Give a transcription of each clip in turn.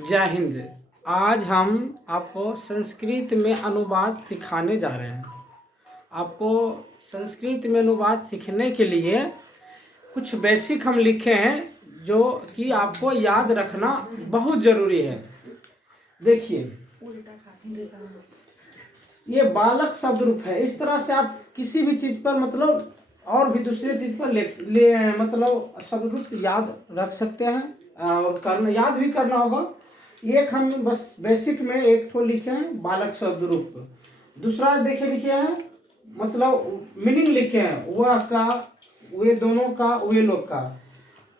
जय हिंद। आज हम आपको संस्कृत में अनुवाद सिखाने जा रहे हैं। आपको संस्कृत में अनुवाद सीखने के लिए कुछ बेसिक हम लिखे हैं जो कि आपको याद रखना बहुत ज़रूरी है। देखिए, ये बालक शब्द रूप है। इस तरह से आप किसी भी चीज़ पर मतलब और भी दूसरे चीज़ पर मतलब शब्द रूप याद रख सकते हैं और करना याद भी करना होगा। एक हम बस बेसिक में एक ठो लिखे हैं बालक शब्द रूप। दूसरा देखे लिखे हैं मतलब मीनिंग लिखे हैं वह का, वे दोनों का, वे लोग का।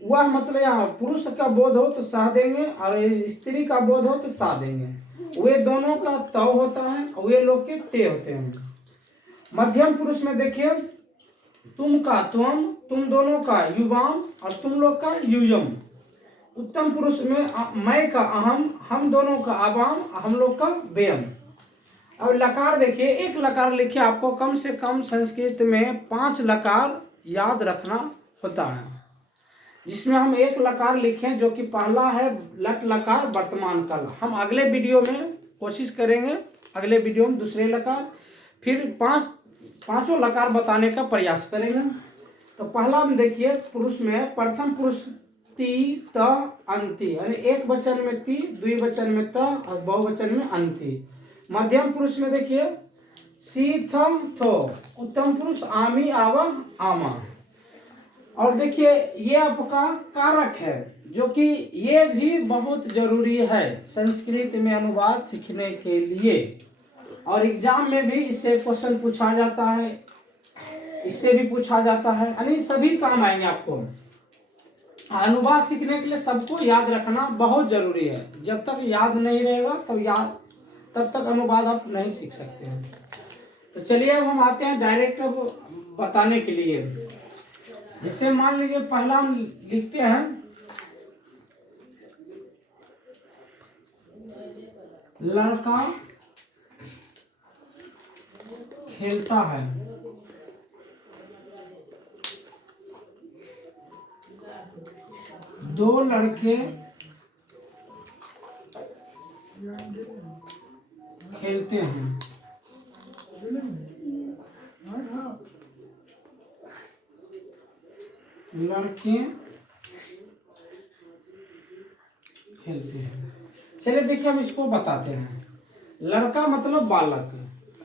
वह मतलब यहाँ पुरुष का बोध हो तो सा देंगे और स्त्री का बोध हो तो सा देंगे। वे दोनों का तव होता है, वे लोग के ते होते हैं। मध्यम पुरुष में देखिए तुम का त्वम, तुम दोनों का युवाम और तुम लोग का युयम। उत्तम पुरुष में मैं का अहम, हम दोनों का आवाम, हम लोग का व्ययम। अब लकार देखिए, एक लकार लिखिए। आपको कम से कम संस्कृत में 5 लकार याद रखना होता है, जिसमें हम एक लकार लिखें जो कि पहला है लट लकार वर्तमान काल। हम अगले वीडियो में कोशिश करेंगे, अगले वीडियो में दूसरे लकार, फिर पांचों लकार बताने का प्रयास करेंगे। तो पहला हम देखिए पुरुष में प्रथम पुरुष ती त अंति, यानी एक वचन में ती, द्विवचन में त और बहुवचन में अंति। मध्यम पुरुष में देखिए सी थम थो, उत्तम पुरुष आमी आवा आमा। और देखिए ये आपका कारक है जो कि ये भी बहुत जरूरी है संस्कृत में अनुवाद सीखने के लिए, और एग्जाम में भी इससे क्वेश्चन पूछा जाता है, इससे भी पूछा जाता है, यानी सभी काम आएंगे आपको। अनुवाद सीखने के लिए सबको याद रखना बहुत जरूरी है। जब तक याद नहीं रहेगा तब तक अनुवाद आप नहीं सीख सकते हैं। तो चलिए अब हम आते हैं डायरेक्ट अब बताने के लिए। जैसे मान लीजिए पहला हम लिखते हैं लड़का खेलता है। दो लड़के खेलते हैं। लड़के खेलते हैं। चलिए देखिए हम इसको बताते हैं। लड़का मतलब बालक,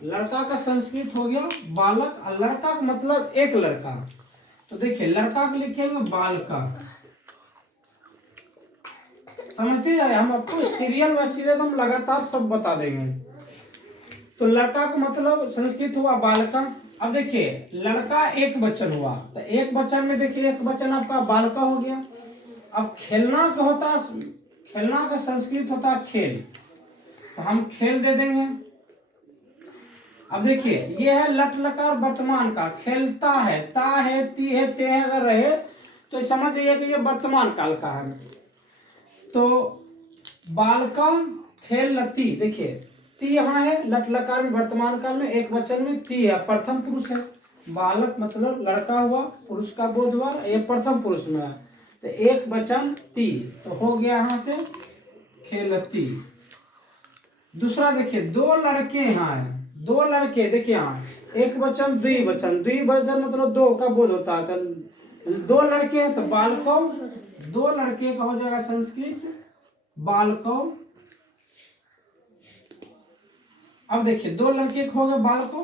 लड़का का संस्कृत हो गया बालक, और लड़का का मतलब एक लड़का। तो देखिए लड़का के लिखेंगे बालका। समझते जाए, हम आपको सीरियल बाय सीरियल हम लगातार सब बता देंगे। तो लड़का का मतलब संस्कृत हुआ बालका। अब देखिए लड़का एक वचन हुआ, तो एक वचन में देखिए एक वचन आपका बालका हो गया। अब खेलना का होता, खेलना का संस्कृत होता है खेल, तो हम खेल दे देंगे। अब देखिए ये है लट लकार वर्तमान का, खेलता है, ता है, ती है, ते है अगर रहे तो समझ जाइए कि ये वर्तमान काल का है। तो बालका खेलती, देखिए ती यहाँ है लट लकार में वर्तमान काल में, एक वचन में ती है, प्रथम पुरुष है। बालक मतलब लड़का हुआ, पुरुष का बोध हुआ, ये प्रथम पुरुष में है, तो एक वचन ती, तो हो गया यहाँ से खेलती। दूसरा देखिए दो लड़के यहाँ है, दो लड़के देखिए यहाँ एक वचन द्विवचन, द्विवचन मतलब दो का बोध होता है। तो दो लड़के हैं तो बालको, दो लड़के का हो जाएगा संस्कृत बालको। अब देखिए दो लड़के हो गए बालको।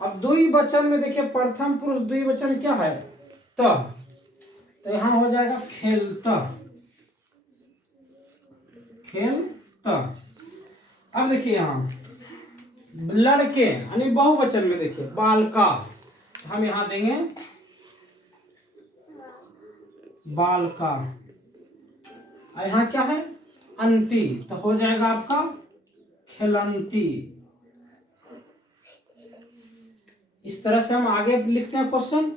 अब द्विवचन में देखिए प्रथम पुरुष द्विवचन क्या है त, तो यहाँ हो जाएगा खेलता, खेलता। अब देखिए यहाँ लड़के यानी बहुवचन में देखिए बालका, हम यहाँ देंगे बालका। यहाँ क्या है अंति, तो हो जाएगा आपका खेलंती। इस तरह से हम आगे लिखते हैं क्वेश्चन।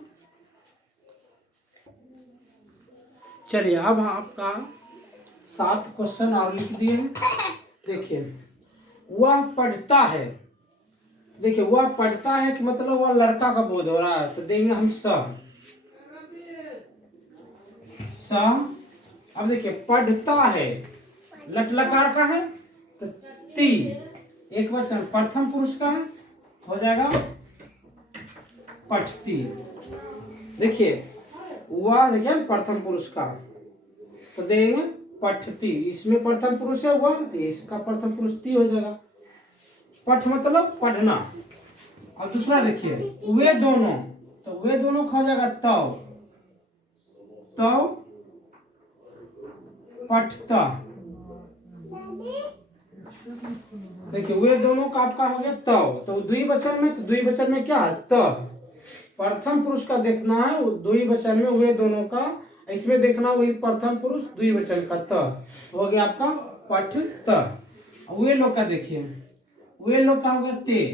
चलिए अब आपका 7 क्वेश्चन और लिख दिए। देखिए वह पढ़ता है, देखिए वह पढ़ता है कि मतलब वह लड़का का बोध हो रहा है, तो देंगे हम स। अब देखिए पढ़ता है, लट लकार का है तो ती, एक वचन प्रथम पुरुष का है, हो जाएगा पठती। देखिए वह, देखिए प्रथम पुरुष का तो देंगे पठती, इसमें प्रथम पुरुष है वह, तो इसका प्रथम पुरुष ती हो जाएगा। पठ मतलब पढ़ना। और दूसरा देखिए वे दोनों, तो वे दोनों का हो जाएगा तव, तव पठता। देखिए वे दोनों का आपका हो गया तव, तो द्विवचन में, तो द्विवचन में क्या है त, प्रथम पुरुष का देखना है द्विवचन में वे दोनों का, इसमें देखना वही प्रथम पुरुष द्विवचन का त, हो गया आपका पठ त। वे लोग का देखिए, वे लोग का होगा ते।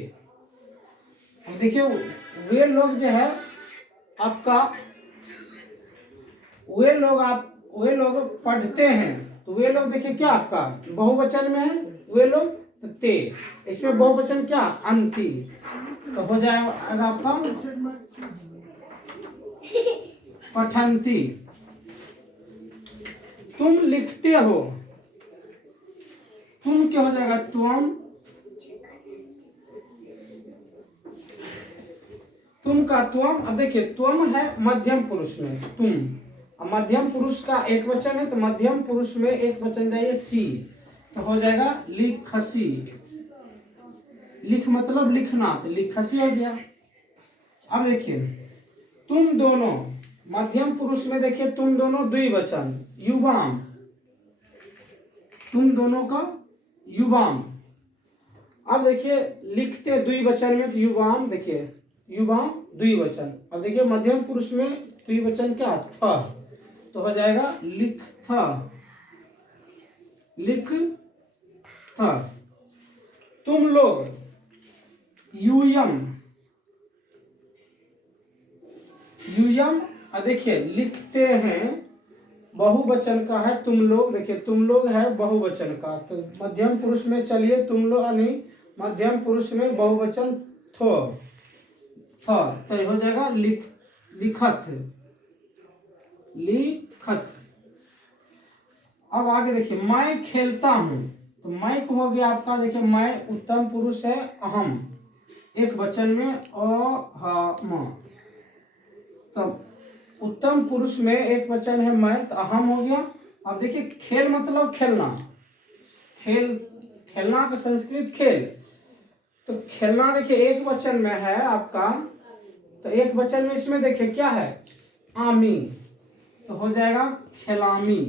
अब देखिए वे लोग जो है आपका, वे लोग पढ़ते हैं, तो वे लोग देखिए क्या आपका बहुवचन में है, वे लोग तो ते, इसमें बहुवचन क्या अंति, तो हो जाएगा आपका पठंती। तुम लिखते हो, तुम क्या हो जाएगा तुम, तुम का तुम। अब देखिए तुम है मध्यम पुरुष में तुम, अब मध्यम पुरुष का एक वचन है, तो मध्यम पुरुष में एक वचन जाइए सी, तो हो जाएगा लिखसी। लिख मतलब लिखना, तो लिखसी हो गया। अब देखिए तुम दोनों, मध्यम पुरुष में देखिए तुम दोनों द्विवचन युवाम, तुम दोनों का युवाम। अब देखिए लिखते द्विवचन में तो युवाम, देखिए युवाम द्विवचन। अब देखिए मध्यम पुरुष में द्विवचन क्या था, तो हो जाएगा लिख था, लिख था। तुम लोग यूयम, यूयम। अब देखिए लिखते हैं बहुवचन का है तुम लोग, देखिए तुम लोग है बहुवचन का, तो मध्यम पुरुष में चलिए तुम लोग, यानी मध्यम पुरुष में बहुवचन थो, था, तो हो जाएगा लिखत, लिखत। अब आगे देखिए मैं खेलता हूं, तो मैं को हो गया आपका, देखिए मैं उत्तम पुरुष है अहम, एक वचन में अहम, तो उत्तम पुरुष में एक वचन है मैं, तो अहम हो गया। अब देखिए खेल मतलब खेलना, खेल, खेलना का संस्कृत खेल, तो खेलना देखिए एक वचन में है आपका, तो एक वचन में इसमें देखिए क्या है आमी, तो हो जाएगा खेलामी।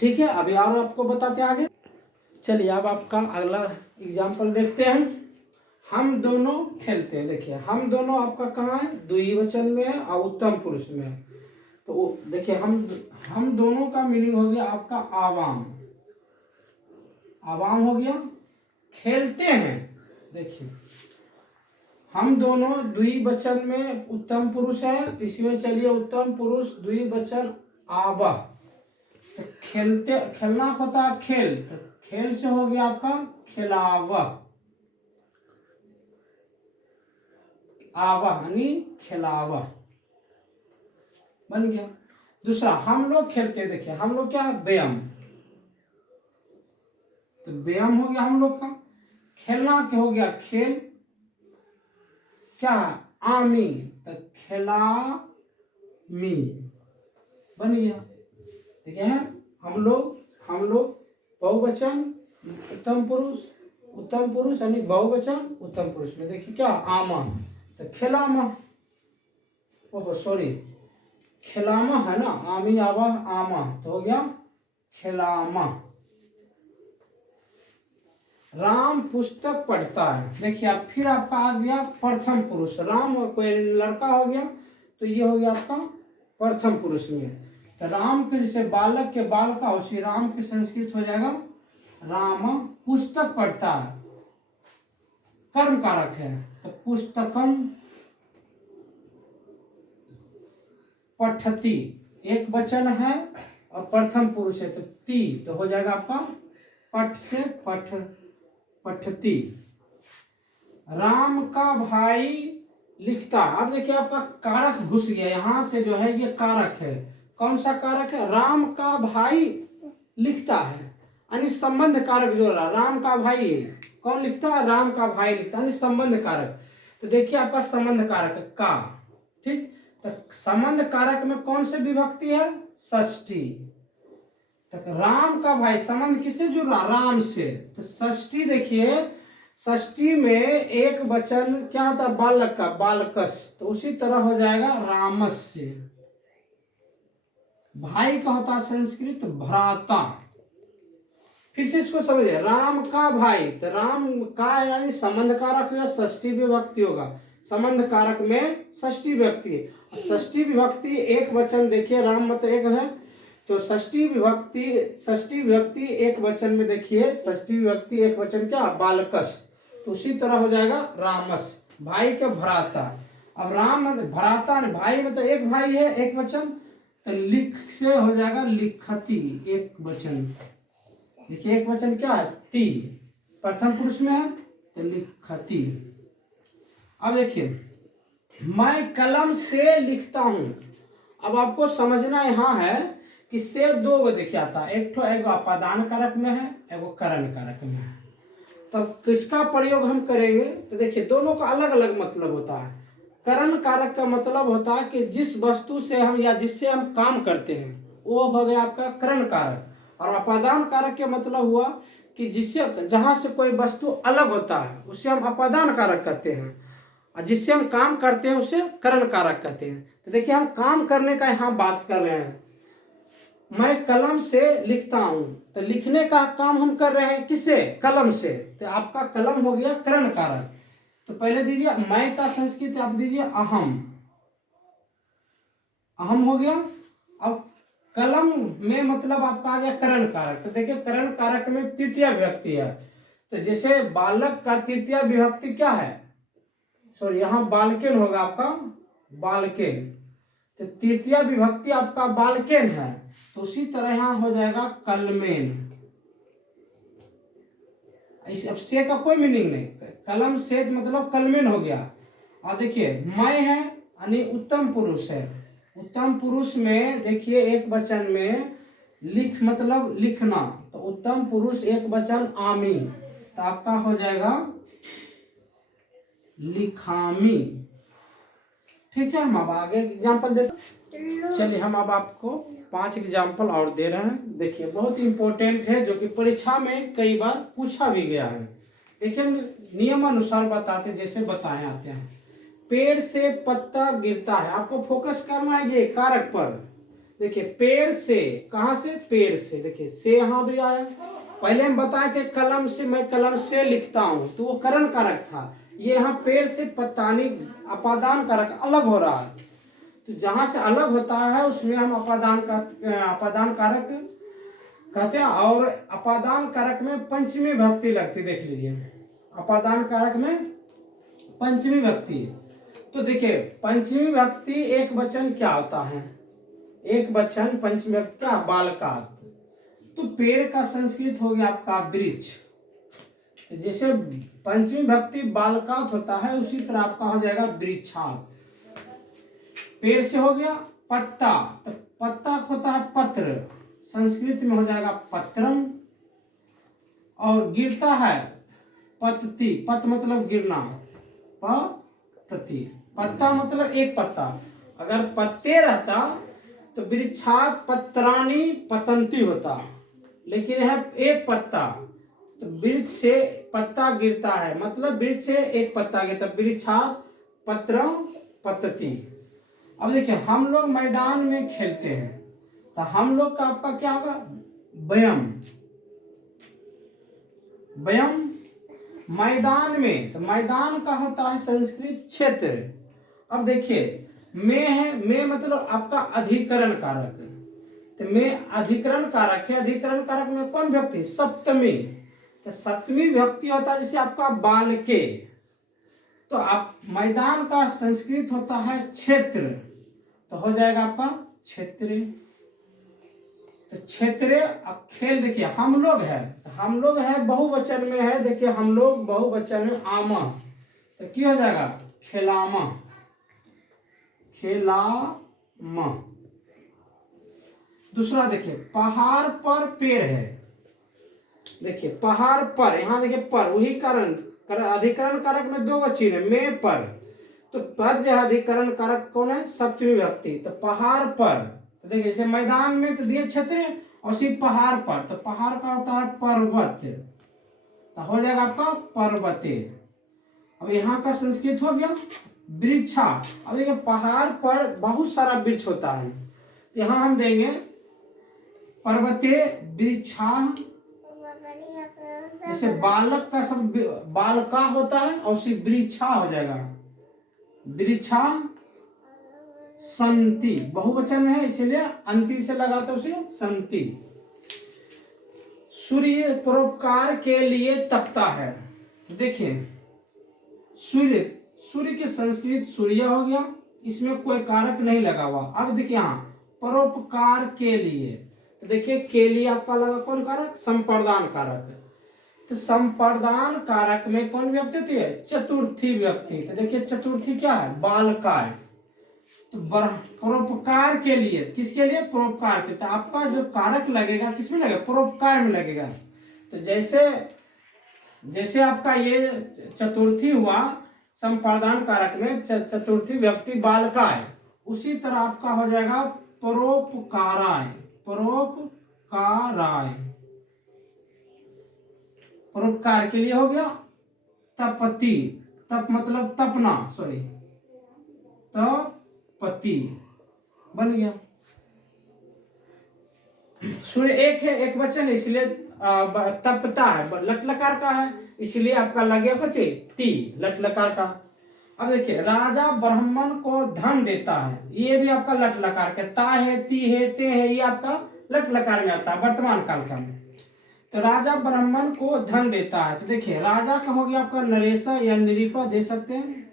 ठीक है, अभी और आपको बताते हैं आगे। चलिए अब आपका अगला एग्जाम्पल देखते हैं। हम दोनों खेलते हैं, देखिए हम दोनों आपका कहाँ है द्विवचन में है और उत्तम पुरुष में है, तो देखिए हम दोनों का मीनिंग हो गया आपका आवाम, आवाम हो गया। खेलते हैं, देखिए हम दोनों द्विवचन में उत्तम पुरुष है, इसमें चलिए उत्तम पुरुष द्विवचन आवा, तो खेलते, खेलना होता है खेल, तो खेल से हो गया आपका खिलावा, आवा यानी खिलावा बन गया। दूसरा हम लोग खेलते, देखिए हम लोग क्या है व्यायाम, तो व्यायाम हो गया हम लोग का। खेलना क्या हो गया खेल, क्या आमी, तो खेलामी बन गया। देखिए हम लोग बहुवचन उत्तम पुरुष यानी बहुवचन उत्तम पुरुष में देखिए क्या आमा, तो खिलामा, ओहो सॉरी खिलामा है ना, आमी आवा आमा, तो हो गया खिलामा। राम पुस्तक पढ़ता है, देखिए आप फिर आपका आ गया प्रथम पुरुष, राम कोई लड़का हो गया, तो ये हो गया आपका प्रथम पुरुष में, तो राम के जैसे बालक के बाल का उसी राम के संस्कृत हो जाएगा राम पुस्तक पढ़ता है, कर्म कारक है, तो पुस्तकम पठती, एक वचन है और प्रथम पुरुष है, तो ती, तो हो जाएगा आपका पठ से पठती। राम का भाई लिखता है। अब देखिए आपका कारक घुस गया यहाँ से, जो है ये कारक है। कौन सा कारक है? राम का भाई लिखता है, यानी संबंध कारक जो रहा, राम का भाई कौन लिखता है? राम का भाई लिखता है, यानी संबंध कारक। तो देखिए आपका संबंध कारक का, ठीक। तो संबंध कारक में कौन से विभक्ति है? षष्ठी। तो राम का भाई संबंध किससे जुड़ रहा? राम से। तो षष्ठी देखिए, षष्ठी में एक वचन क्या होता है? बालक का, बालकस। तो उसी तरह हो जाएगा रामस्य। भाई का होता है संस्कृत भ्राता। फिर से इसको समझिए, राम का भाई, तो राम का यानी संबंध कारक होगा, षष्ठी विभक्ति होगा। संबंध कारक में षष्ठी विभक्ति है। षष्ठी विभक्ति एक वचन, देखिए राम मतलब एक है, तो षष्ठी विभक्ति एक वचन में देखिए, षष्ठी विभक्ति एक वचन क्या? बालकस। तो उसी तरह हो जाएगा रामस, भाई का भ्राता। अब राम मतलब भ्राता, भाई मतलब एक भाई है, एक वचन, तो लिख से हो जाएगा लिखती, एक वचन। देखिए एक वचन क्या है? ती, प्रथम पुरुष में है, तो लिखती। अब देखिए, मैं कलम से लिखता हूं। अब आपको समझना यहाँ है कि से दो गो देखिए आता है, एक ठो एगो अपादान कारक में है, एगो करण कारक में है। तब किसका प्रयोग हम करेंगे? तो देखिए दोनों का अलग अलग मतलब होता है। करण कारक का मतलब होता है कि जिस वस्तु से हम या जिससे हम काम करते हैं, वो हो गया आपका करण कारक। और अपादान कारक का मतलब हुआ कि जिससे, जहां से कोई वस्तु अलग होता है उसे हम अपादान कारक कहते हैं, और जिससे हम काम करते हैं उसे करण कारक कहते हैं। तो देखिए हम काम करने का यहाँ बात कर रहे हैं। मैं कलम से लिखता हूं, तो लिखने का काम हम कर रहे हैं किससे? कलम से। तो आपका कलम हो गया करण कारक। तो पहले दीजिए मैं का संस्कृत आप दीजिए अहम, अहम हो गया। अब कलम में मतलब आपका आ गया करण कारक। तो देखिए करण कारक में तृतीय विभक्ति है। तो जैसे बालक का तृतीय विभक्ति क्या है? सॉरी, यहाँ बालकेन होगा आपका, बालकेन। तो तृतीय विभक्ति आपका बालकेन है, तो उसी तरह यहाँ हो जाएगा कलमेन। अब से का कोई मीनिंग नहीं, कलम से मतलब कलमेन हो गया। और देखिए मैं है यानी उत्तम पुरुष है। उत्तम पुरुष में देखिए एक वचन में लिख मतलब लिखना, तो उत्तम पुरुष एक वचन आमी, तो आपका हो जाएगा लिखामी। ठीक है, हम अब आगे एग्जाम्पल देते। चलिए हम अब आपको 5 एग्जाम्पल और दे रहे हैं। देखिए बहुत इंपॉर्टेंट है, जो कि परीक्षा में कई बार पूछा भी गया है। देखिए नियम अनुसार बताते, जैसे बताए आते हैं। पेड़ से पत्ता गिरता है, आपको फोकस करना है ये कारक पर। देखिए पेड़ से, कहां से? पेड़ से। देखिए से यहाँ भी आया। पहले हम बताए थे कलम से, मैं कलम से लिखता हूं, तो वो करण कारक था। ये यहाँ पेड़ से पत्तानी अपादान कारक अलग हो रहा है। तो जहां से अलग होता है उसमें हम अपादान कारक कहते हैं। और अपादान कारक में पंचमी विभक्ति लगती, देख लीजिए अपादान कारक में पंचमी विभक्ति। तो देखिए पंचमी विभक्ति एक वचन क्या होता है? एक वचन पंचमी विभक्ति क्या? बालकात। तो पेड़ का संस्कृत हो गया आपका वृक्ष। जैसे पंचमी विभक्ति बालकात होता है, उसी तरह आपका हो जाएगा वृक्षात। पेड़ से हो गया पत्ता, तो पत्ता होता है पत्र, संस्कृत में हो जाएगा पत्रम। और गिरता है पत्ती, पत मतलब गिरना, पत्ती, पत्ता मतलब एक पत्ता। अगर पत्ते रहता तो वृक्षात पत्राणी पतंती होता, लेकिन है एक पत्ता, तो वृक्ष से पत्ता गिरता है, मतलब वृक्ष से एक पत्ता गिरता, वृक्षात पत्रम पतती। अब देखिए हम लोग मैदान में खेलते हैं, तो हम लोग का आपका क्या होगा? वयम। वयम मैदान में, तो मैदान का होता है संस्कृत क्षेत्र। अब देखिए में है, में मतलब आपका अधिकरण कारक, तो में अधिकरण कारक है। अधिकरण कारक में कौन विभक्ति? सप्तमी। तो सप्तमी विभक्ति होता है जैसे आपका बालके। तो आप मैदान का संस्कृत होता है क्षेत्र, तो हो जाएगा आपका क्षेत्र। तो क्षेत्र। अब खेल देखिए हम लोग है, तो हम लोग है बहुवचन में है। देखिए हम लोग बहुवचन में आमा, तो क्या हो जाएगा? खेलामा। खेलाम। दूसरा देखिए, पहाड़ पर पेड़ है। देखिए पहाड़ पर, यहाँ देखिए पर, वही कारण अधिकरण कारक में दो चिन्ह है, में पर, तो पद अधिकरण कारक कौन है, सप्तमी विभक्ति। तो पहाड़ पर, तो देखिए जैसे मैदान में तो दिए क्षेत्र है, और सिर्फ पहाड़ पर, तो पहाड़ का होता है पर्वत, तो हो जाएगा आपका पर्वते। अब यहाँ का संस्कृत हो गया वृक्षा। अब देखिए पहाड़ पर बहुत सारा वृक्ष होता है, तो यहाँ हम देंगे पर्वते वृक्षा। जैसे बालक का सब बालका होता है, और सिर्फ वृक्षा हो जाएगा, वृक्षा संति, बहुवचन में है इसलिए अंति से लगाते उसे संति। सूर्य परोपकार के लिए तपता है। देखिए सूर्य के संस्कृत सूर्य हो गया, इसमें कोई कारक नहीं लगा हुआ। अब देखिए यहाँ परोपकार के लिए, तो देखिए के लिए आपका लगा कौन कारक, संप्रदान कारक। तो संप्रदान कारक में कौन व्यक्ति होती है, चतुर्थी व्यक्ति। तो देखिए चतुर्थी क्या है, बालकाय। तो परोपकार के लिए, किसके लिए, परोपकार के। तो आपका जो कारक लगेगा किसमें लगेगा, परोपकार में लगेगा। तो जैसे आपका ये चतुर्थी हुआ संप्रदान कारक में, चतुर्थी व्यक्ति बालकाय, उसी तरह आपका हो जाएगा परोपकाराय, परोपकाराय, परोपकार के लिए हो गया। तपति, तप मतलब तपना, सॉरी, तपति बन गया। सूर्य एक है, एक वचन है, इसलिए तपता है, लट लकार का है, इसलिए आपका लगे कुछ टी, लट लकार का। अब देखिए राजा ब्राह्मण को धन देता है, ये भी आपका लट लकार का, ता है, ती है, ते है, ये आपका लट लकार में आता है वर्तमान काल का में। तो राजा ब्राह्मण को धन देता है। तो देखिए राजा का हो गया आपका नरेशा या निरीपा दे सकते हैं,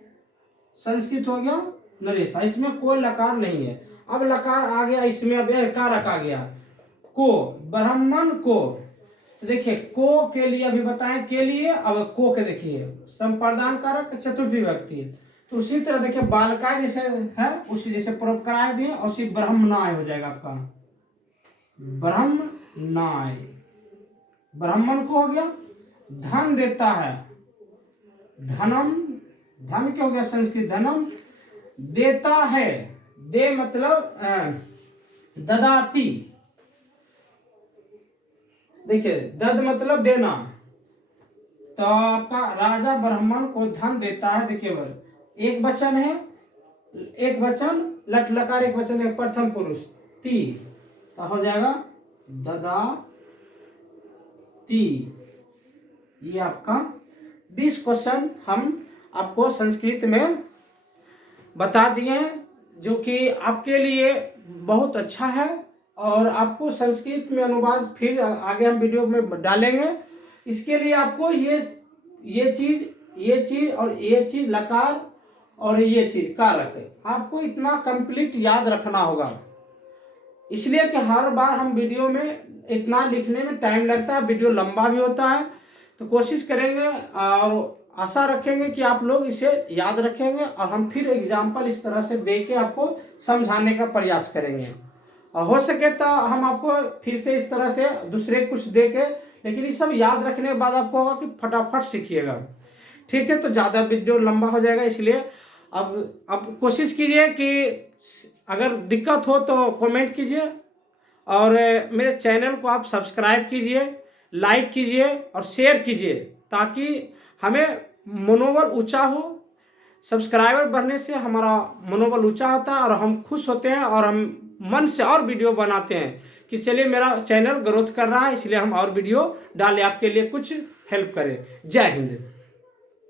संस्कृत हो गया नरेशा, इसमें कोई लकार नहीं है। अब लकार आ गया इसमें, अब कारक आ गया को, ब्राह्मण को। तो देखिए को के लिए अभी बताएं के लिए, अब को के देखिए संप्रदान कारक चतुर्थी व्यक्ति। तो उसी तरह देखिए बालकाय जैसे है, उसी जैसे परोपकाराय भी है, और उसी ब्रह्मनाय हो जाएगा आपका ब्रह्मनाय। ब्राह्मण को हो गया धन देता है, धनम, धन क्या हो गया संस्कृत धनम, देता है, दे मतलब ददाती। देखिए दद मतलब देना, तो आपका राजा ब्राह्मण को धन देता है। देखिए एक वचन है, एक वचन लट लकार, एक वचन है प्रथम पुरुष ती, तो हो जाएगा ददा ती। ये आपका 20 क्वेश्चन हम आपको संस्कृत में बता दिए हैं, जो कि आपके लिए बहुत अच्छा है। और आपको संस्कृत में अनुवाद फिर आगे हम वीडियो में डालेंगे। इसके लिए आपको ये चीज और ये चीज लकार और ये चीज कारक, आपको इतना कंप्लीट याद रखना होगा। इसलिए कि हर बार हम वीडियो में इतना लिखने में टाइम लगता है, वीडियो लंबा भी होता है। तो कोशिश करेंगे और आशा रखेंगे कि आप लोग इसे याद रखेंगे, और हम फिर एग्जाम्पल इस तरह से दे के आपको समझाने का प्रयास करेंगे। और हो सके तो हम आपको फिर से इस तरह से दूसरे कुछ दे के, लेकिन ये सब याद रखने के बाद आपको होगा कि फटाफट सीखिएगा। ठीक है, तो ज़्यादा वीडियो लंबा हो जाएगा, इसलिए अब कोशिश कीजिए कि अगर दिक्कत हो तो कमेंट कीजिए, और मेरे चैनल को आप सब्सक्राइब कीजिए, लाइक कीजिए और शेयर कीजिए, ताकि हमें मनोबल ऊंचा हो। सब्सक्राइबर बढ़ने से हमारा मनोबल ऊंचा होता है और हम खुश होते हैं, और हम मन से और वीडियो बनाते हैं कि चलिए मेरा चैनल ग्रोथ कर रहा है, इसलिए हम और वीडियो डालें, आपके लिए कुछ हेल्प करें। जय हिंद।